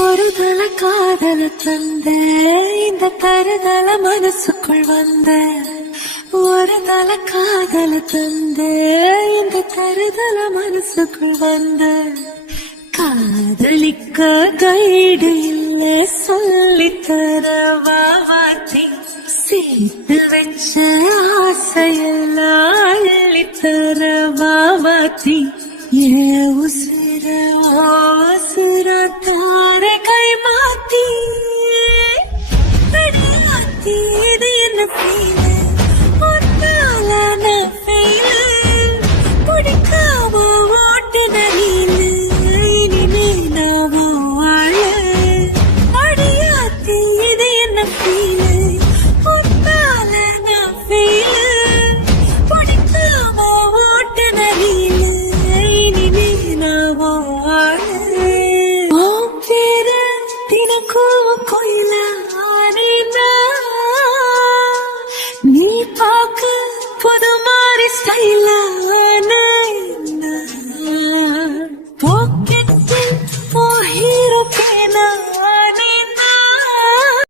ஒரு தல காதல தந்த இந்த தருதல மனசுக்குள் வந்த ஒரு தல காதல தந்த இந்த தருதல மனசுக்குள் வந்த காதலிக்க கைடு இல்ல சொல்லித்தர வாவாத்தி சேர்த்து வச்ச ஆசையெல்லாம் அள்ளித்தர வாவாத்தி ஏ உசிர உசிர தார கை மாத்தி மாத்தி இது என்ன ஃபீல் ஒன்னால நான் ஃபெயில் பிடிக்காம ஓட்டு நரியில் இனிமே நாவோ வாழ அடியாத்தி இது என்ன ஃபீல் ஒன்னால நான் ஃபெயில் பிடிக்காம ஓட்டு நரியில் இனிமே நாவோ வாழ பேர தினக்கும்